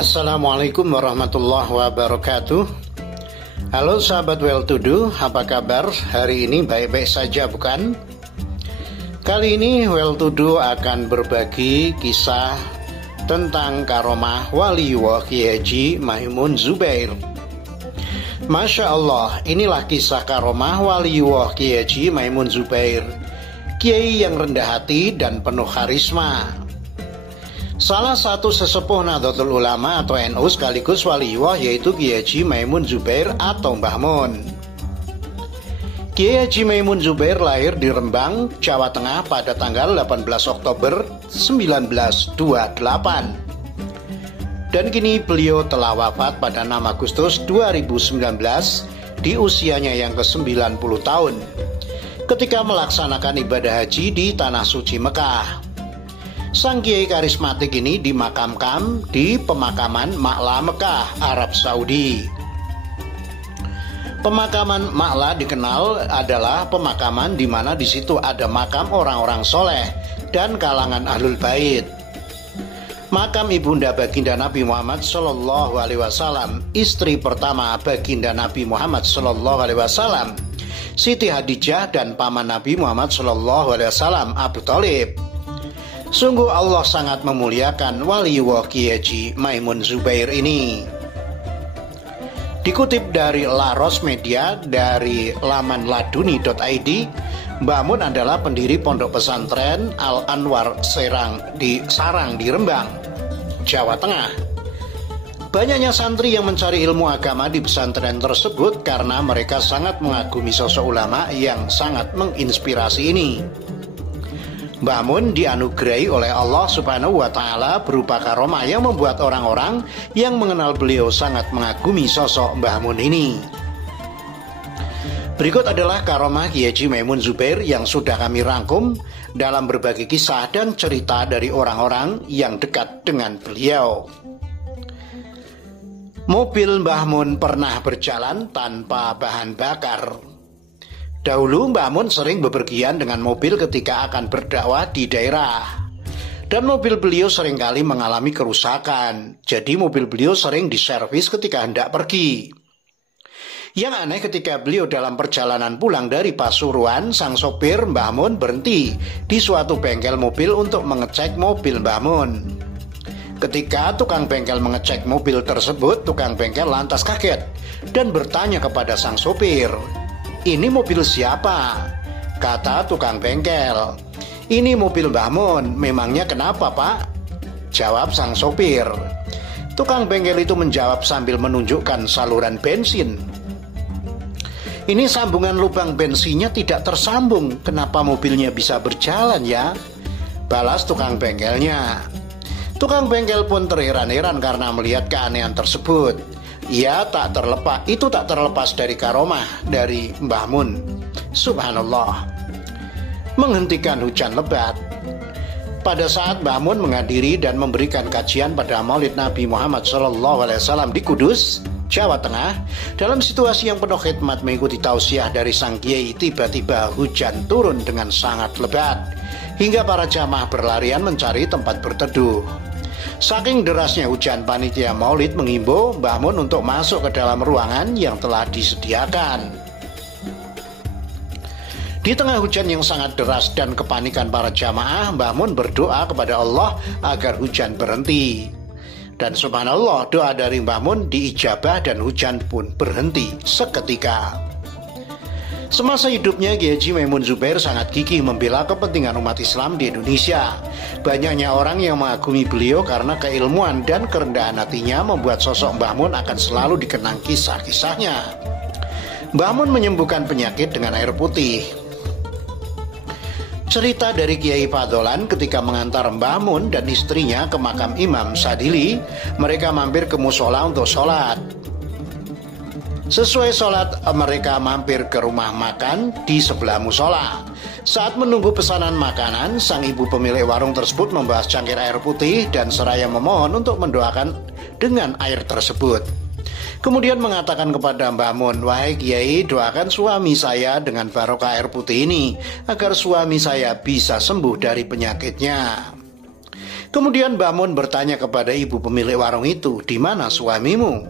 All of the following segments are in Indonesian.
Assalamualaikum warahmatullahi wabarakatuh. Halo sahabat Well To Do, apa kabar? Hari ini baik-baik saja bukan? Kali ini Well To Do akan berbagi kisah tentang karomah Waliullah Kiai Haji Maimun Zubair. Masya Allah, inilah kisah karomah Waliullah Kiai Haji Maimun Zubair, kiai yang rendah hati dan penuh karisma. Salah satu sesepuh Nahdlatul Ulama atau NU sekaligus waliullah yaitu Kiai Haji Maimun Zubair atau Mbah Mun. Kiai Haji Maimun Zubair lahir di Rembang, Jawa Tengah pada tanggal 18 Oktober 1928. Dan kini beliau telah wafat pada 6 Agustus 2019 di usianya yang ke-90 tahun ketika melaksanakan ibadah haji di Tanah Suci Mekah. Sang kiai karismatik ini dimakamkan di pemakaman Ma'la Mekah, Arab Saudi. Pemakaman Ma'la dikenal adalah pemakaman di mana di situ ada makam orang-orang soleh dan kalangan ahlul bait. Makam ibunda baginda Nabi Muhammad Sallallahu Alaihi Wasallam, istri pertama baginda Nabi Muhammad Sallallahu Alaihi Wasallam, Siti Hadijah, dan paman Nabi Muhammad Sallallahu Alaihi Wasallam, Abu Thalib. Sungguh Allah sangat memuliakan Waliullah Kiai Haji Maimun Zubair ini. Dikutip dari Laros Media dari laman laduni.id, Mbah Mun adalah pendiri pondok pesantren Al Anwar Sarang di Rembang, Jawa Tengah. Banyaknya santri yang mencari ilmu agama di pesantren tersebut karena mereka sangat mengagumi sosok ulama yang sangat menginspirasi ini. Mbah Mun dianugerahi oleh Allah Subhanahu wa Ta'ala berupa karomah yang membuat orang-orang yang mengenal beliau sangat mengagumi sosok Mbah Mun ini. Berikut adalah karomah Kiai Haji Maimun Zubair yang sudah kami rangkum dalam berbagai kisah dan cerita dari orang-orang yang dekat dengan beliau. Mobil Mbah Mun pernah berjalan tanpa bahan bakar. Dahulu Mbah Mun sering bepergian dengan mobil ketika akan berdakwah di daerah. Dan mobil beliau seringkali mengalami kerusakan. Jadi mobil beliau sering diservis ketika hendak pergi. Yang aneh ketika beliau dalam perjalanan pulang dari Pasuruan, sang sopir Mbah Mun berhenti di suatu bengkel mobil untuk mengecek mobil Mbah Mun. Ketika tukang bengkel mengecek mobil tersebut, tukang bengkel lantas kaget dan bertanya kepada sang sopir, "Ini mobil siapa?" Kata tukang bengkel, "Ini mobil Mbah Mun, memangnya kenapa Pak?" Jawab sang sopir. Tukang bengkel itu menjawab sambil menunjukkan saluran bensin. "Ini sambungan lubang bensinnya tidak tersambung, kenapa mobilnya bisa berjalan ya?" Balas tukang bengkelnya. Tukang bengkel pun terheran-heran karena melihat keanehan tersebut. Itu tak terlepas dari karomah dari Mbah Mun. Subhanallah. Menghentikan hujan lebat. Pada saat Mbah Mun menghadiri dan memberikan kajian pada Maulid Nabi Muhammad SAW di Kudus, Jawa Tengah, dalam situasi yang penuh khidmat mengikuti tausiah dari sang kiai, tiba-tiba hujan turun dengan sangat lebat hingga para jamaah berlarian mencari tempat berteduh. Saking derasnya hujan, panitia maulid menghimbau Mbah Mun untuk masuk ke dalam ruangan yang telah disediakan. Di tengah hujan yang sangat deras dan kepanikan para jamaah, Mbah Mun berdoa kepada Allah agar hujan berhenti. Dan subhanallah, doa dari Mbah Mun diijabah dan hujan pun berhenti seketika. Semasa hidupnya, Kiai Haji Maimun Zubair sangat gigih membela kepentingan umat Islam di Indonesia. Banyaknya orang yang mengagumi beliau karena keilmuan dan kerendahan hatinya membuat sosok Mbah Mun akan selalu dikenang kisah-kisahnya. Mbah Mun menyembuhkan penyakit dengan air putih. Cerita dari Kiai Fadholan ketika mengantar Mbah Mun dan istrinya ke makam Imam Sadili, mereka mampir ke musola untuk sholat. Sesuai sholat, mereka mampir ke rumah makan di sebelah musola. Saat menunggu pesanan makanan, sang ibu pemilik warung tersebut membahas cangkir air putih dan seraya memohon untuk mendoakan dengan air tersebut. Kemudian mengatakan kepada Mbah Mun, "Wahai Kiai, doakan suami saya dengan barokah air putih ini, agar suami saya bisa sembuh dari penyakitnya." Kemudian Mbah Mun bertanya kepada ibu pemilik warung itu, "Di mana suamimu?"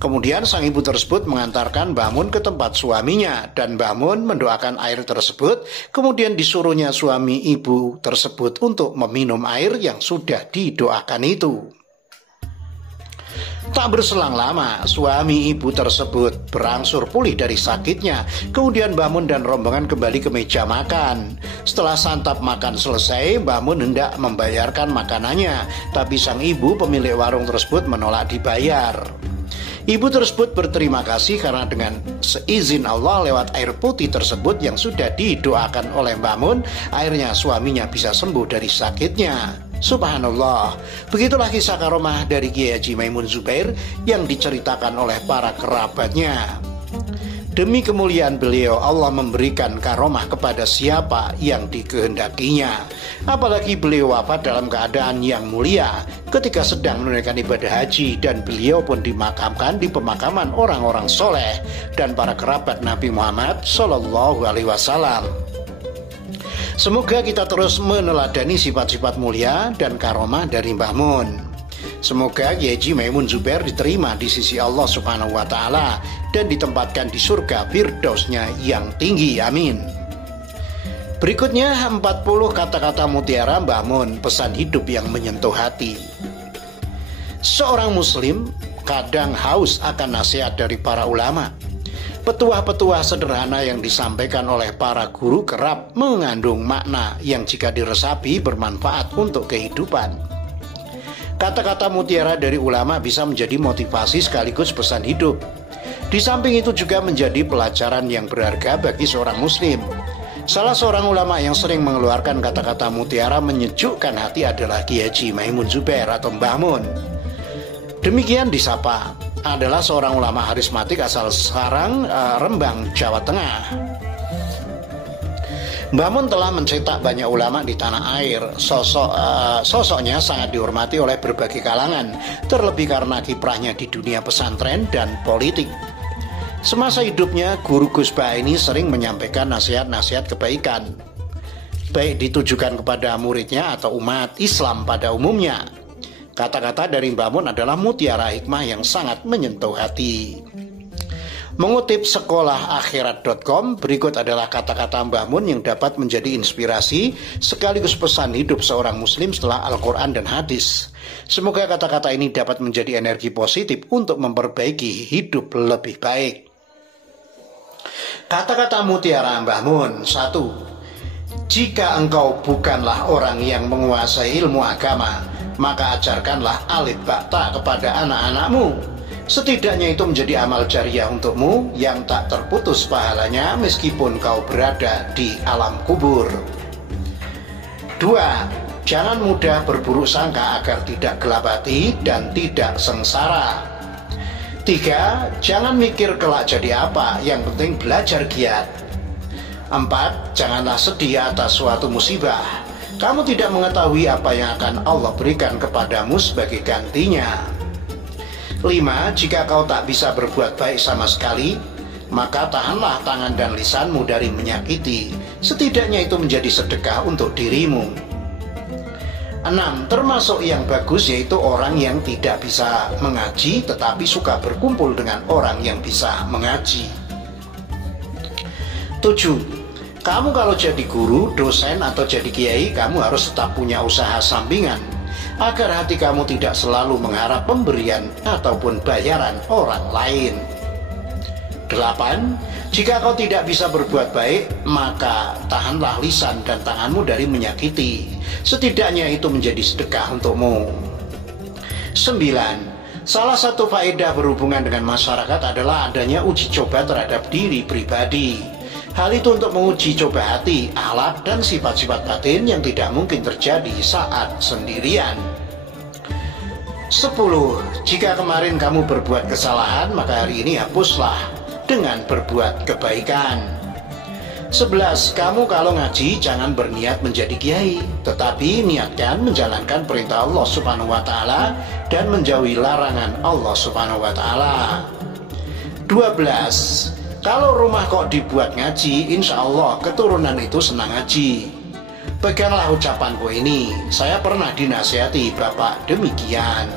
Kemudian sang ibu tersebut mengantarkan Mbah Mun ke tempat suaminya, dan Mbah Mun mendoakan air tersebut. Kemudian disuruhnya suami ibu tersebut untuk meminum air yang sudah didoakan itu. Tak berselang lama, suami ibu tersebut berangsur pulih dari sakitnya. Kemudian Mbah Mun dan rombongan kembali ke meja makan. Setelah santap makan selesai, Mbah Mun hendak membayarkan makanannya, tapi sang ibu pemilik warung tersebut menolak dibayar. Ibu tersebut berterima kasih karena dengan seizin Allah lewat air putih tersebut yang sudah didoakan oleh Mbah Mun, akhirnya suaminya bisa sembuh dari sakitnya. Subhanallah. Begitulah kisah karomah dari Kiai Haji Maimun Zubair yang diceritakan oleh para kerabatnya. Demi kemuliaan beliau, Allah memberikan karomah kepada siapa yang dikehendakinya. Apalagi beliau wafat dalam keadaan yang mulia ketika sedang menunaikan ibadah haji, dan beliau pun dimakamkan di pemakaman orang-orang soleh dan para kerabat Nabi Muhammad Sallallahu Alaihi Wasallam. Semoga kita terus meneladani sifat-sifat mulia dan karomah dari Mbah Mun. Semoga Kiai Haji Maimun Zubair diterima di sisi Allah Subhanahu wa Ta'ala dan ditempatkan di surga Firdausnya yang tinggi. Amin. Berikutnya 40 kata-kata mutiara Mbah Mun, pesan hidup yang menyentuh hati. Seorang muslim kadang haus akan nasihat dari para ulama. Petuah-petuah sederhana yang disampaikan oleh para guru kerap mengandung makna yang jika diresapi bermanfaat untuk kehidupan. Kata-kata mutiara dari ulama bisa menjadi motivasi sekaligus pesan hidup. Di samping itu juga menjadi pelajaran yang berharga bagi seorang muslim. Salah seorang ulama yang sering mengeluarkan kata-kata mutiara menyejukkan hati adalah Kiai Haji Maimun Zubair atau Mbah Mun. Demikian disapa, adalah seorang ulama karismatik asal Sarang, Rembang, Jawa Tengah. Mbah Mun telah mencetak banyak ulama di tanah air. Sosoknya sangat dihormati oleh berbagai kalangan, terlebih karena kiprahnya di dunia pesantren dan politik. Semasa hidupnya, Guru Gus Bah ini sering menyampaikan nasihat-nasihat kebaikan, baik ditujukan kepada muridnya atau umat Islam pada umumnya. Kata-kata dari Mbah Mun adalah mutiara hikmah yang sangat menyentuh hati. Mengutip sekolahakhirat.com, berikut adalah kata-kata Mbah Mun yang dapat menjadi inspirasi sekaligus pesan hidup seorang muslim setelah Al-Quran dan hadis. Semoga kata-kata ini dapat menjadi energi positif untuk memperbaiki hidup lebih baik. Kata-kata mutiara Mbah Mun. 1. Jika engkau bukanlah orang yang menguasai ilmu agama, maka ajarkanlah alif ba ta kepada anak-anakmu. Setidaknya itu menjadi amal jariah untukmu yang tak terputus pahalanya meskipun kau berada di alam kubur. 2. Jangan mudah berburuk sangka agar tidak gelap hati dan tidak sengsara. 3. Jangan mikir kelak jadi apa, yang penting belajar giat. 4. Janganlah sedih atas suatu musibah. Kamu tidak mengetahui apa yang akan Allah berikan kepadamu sebagai gantinya. 5. Jika kau tak bisa berbuat baik sama sekali, maka tahanlah tangan dan lisanmu dari menyakiti. Setidaknya itu menjadi sedekah untuk dirimu. 6. Termasuk yang bagus yaitu orang yang tidak bisa mengaji tetapi suka berkumpul dengan orang yang bisa mengaji. 7. Kamu kalau jadi guru, dosen, atau jadi kiai, kamu harus tetap punya usaha sampingan agar hati kamu tidak selalu mengharap pemberian ataupun bayaran orang lain. 8. Jika kau tidak bisa berbuat baik, maka tahanlah lisan dan tanganmu dari menyakiti. Setidaknya itu menjadi sedekah untukmu. 9. Salah satu faedah berhubungan dengan masyarakat adalah adanya uji coba terhadap diri pribadi. Hal itu untuk menguji coba hati, akhlak, dan sifat-sifat batin yang tidak mungkin terjadi saat sendirian. 10. Jika kemarin kamu berbuat kesalahan, maka hari ini hapuslah dengan berbuat kebaikan. 11. Kamu kalau ngaji jangan berniat menjadi kiai, tetapi niatkan menjalankan perintah Allah Subhanahu wa Ta'ala dan menjauhi larangan Allah Subhanahu wa Ta'ala. 12. Kalau rumah kok dibuat ngaji, insya Allah keturunan itu senang ngaji. Peganglah ucapanku ini, saya pernah dinasihati Bapak demikian.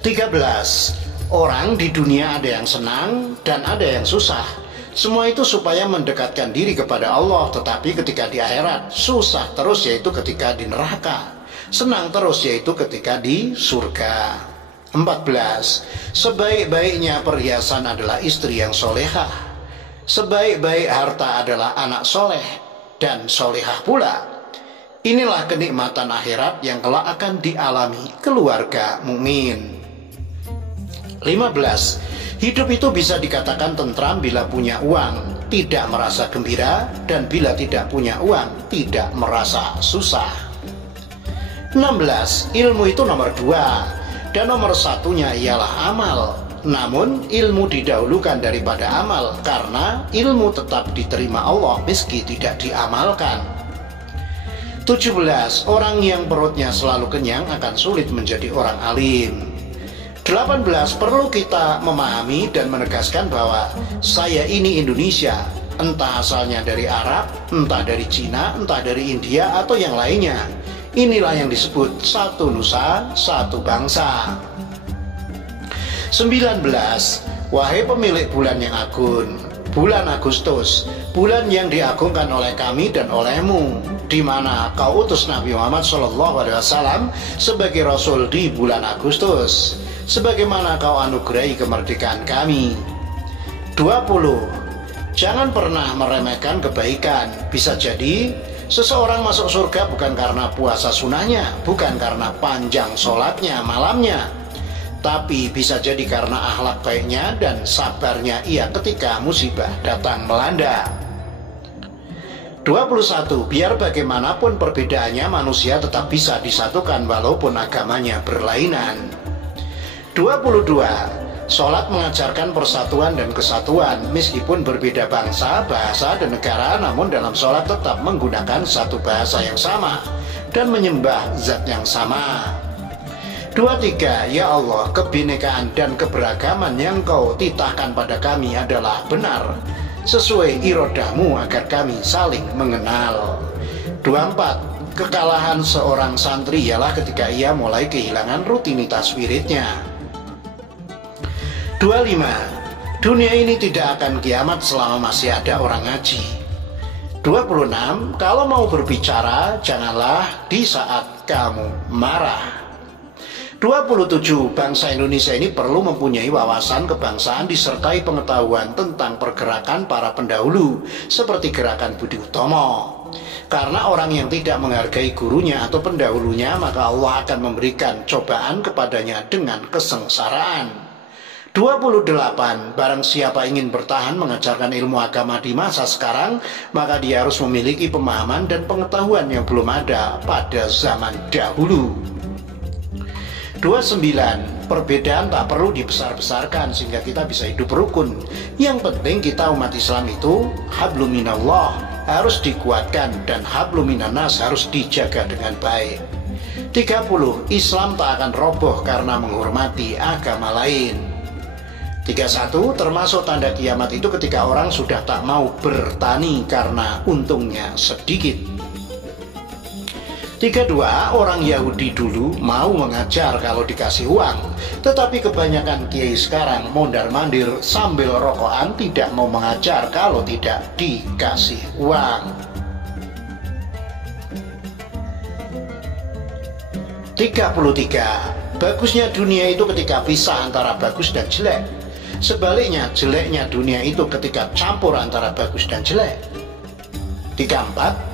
13. Orang di dunia ada yang senang dan ada yang susah. Semua itu supaya mendekatkan diri kepada Allah, tetapi ketika di akhirat susah terus, yaitu ketika di neraka. Senang terus, yaitu ketika di surga. 14. Sebaik-baiknya perhiasan adalah istri yang solehah. Sebaik-baik harta adalah anak soleh dan solehah pula. Inilah kenikmatan akhirat yang kelak akan dialami keluarga mukmin. 15. Hidup itu bisa dikatakan tentram bila punya uang, tidak merasa gembira, dan bila tidak punya uang, tidak merasa susah. 16. Ilmu itu nomor 2, dan nomor satunya ialah amal. Namun ilmu didahulukan daripada amal, karena ilmu tetap diterima Allah meski tidak diamalkan. 17. Orang yang perutnya selalu kenyang akan sulit menjadi orang alim. 18. Perlu kita memahami dan menegaskan bahwa saya ini Indonesia, entah asalnya dari Arab, entah dari Cina, entah dari India atau yang lainnya. Inilah yang disebut satu nusa, satu bangsa. 19. Wahai pemilik bulan yang agung, bulan Agustus, bulan yang diagungkan oleh kami dan olehmu, di mana kau utus Nabi Muhammad SAW sebagai Rasul di bulan Agustus, sebagaimana kau anugerahi kemerdekaan kami. 20. Jangan pernah meremehkan kebaikan. Bisa jadi seseorang masuk surga bukan karena puasa sunnahnya, bukan karena panjang sholatnya malamnya, tapi bisa jadi karena akhlak baiknya dan sabarnya ia ketika musibah datang melanda. 21. Biar bagaimanapun perbedaannya, manusia tetap bisa disatukan walaupun agamanya berlainan. 22. Sholat mengajarkan persatuan dan kesatuan. Meskipun berbeda bangsa, bahasa, dan negara, namun dalam sholat tetap menggunakan satu bahasa yang sama dan menyembah zat yang sama. 23. Ya Allah, kebinekaan dan keberagaman yang kau titahkan pada kami adalah benar, sesuai irodahmu agar kami saling mengenal. 24. Kekalahan seorang santri ialah ketika ia mulai kehilangan rutinitas wiridnya. 25. Dunia ini tidak akan kiamat selama masih ada orang ngaji. 26. Kalau mau berbicara, janganlah di saat kamu marah. 27. Bangsa Indonesia ini perlu mempunyai wawasan kebangsaan disertai pengetahuan tentang pergerakan para pendahulu, seperti gerakan Budi Utomo. Karena orang yang tidak menghargai gurunya atau pendahulunya, maka Allah akan memberikan cobaan kepadanya dengan kesengsaraan. 28. Barang siapa ingin bertahan mengajarkan ilmu agama di masa sekarang, maka dia harus memiliki pemahaman dan pengetahuan yang belum ada pada zaman dahulu. 29. Perbedaan tak perlu dibesar-besarkan sehingga kita bisa hidup rukun. Yang penting kita umat Islam itu hablum minallah harus dikuatkan dan hablum minannas harus dijaga dengan baik. 30. Islam tak akan roboh karena menghormati agama lain. 31. Termasuk tanda kiamat itu ketika orang sudah tak mau bertani karena untungnya sedikit. 32. Orang Yahudi dulu mau mengajar kalau dikasih uang, tetapi kebanyakan kiai sekarang mondar-mandir sambil rokokan tidak mau mengajar kalau tidak dikasih uang. 33. Bagusnya dunia itu ketika pisah antara bagus dan jelek. Sebaliknya, jeleknya dunia itu ketika campur antara bagus dan jelek. 34.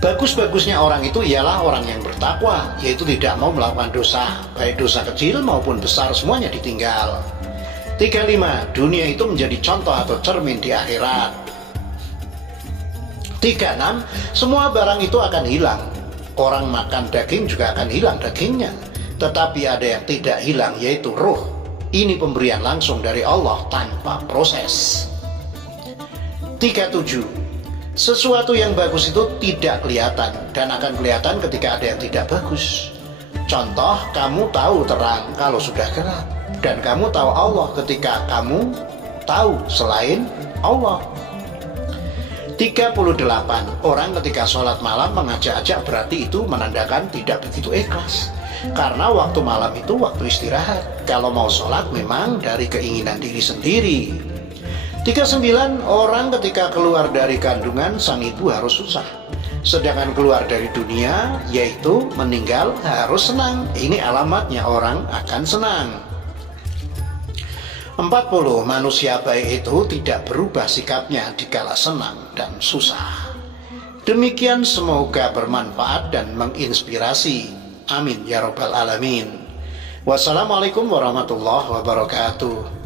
Bagus-bagusnya orang itu ialah orang yang bertakwa, yaitu tidak mau melakukan dosa, baik dosa kecil maupun besar semuanya ditinggal. 35. Dunia itu menjadi contoh atau cermin di akhirat. 36. Semua barang itu akan hilang. Orang makan daging juga akan hilang dagingnya, tetapi ada yang tidak hilang, yaitu ruh. Ini pemberian langsung dari Allah tanpa proses. 37. Sesuatu yang bagus itu tidak kelihatan dan akan kelihatan ketika ada yang tidak bagus. Contoh, kamu tahu terang kalau sudah gelap, dan kamu tahu Allah ketika kamu tahu selain Allah. 38. Orang ketika sholat malam mengajak-ajak berarti itu menandakan tidak begitu ikhlas. Karena waktu malam itu waktu istirahat. Kalau mau sholat memang dari keinginan diri sendiri. 39. Orang ketika keluar dari kandungan sang ibu harus susah. Sedangkan keluar dari dunia yaitu meninggal harus senang. Ini alamatnya orang akan senang. 40. Manusia baik itu tidak berubah sikapnya dikala senang dan susah. Demikian semoga bermanfaat dan menginspirasi. Amin ya rabbal alamin. Wassalamualaikum warahmatullahi wabarakatuh.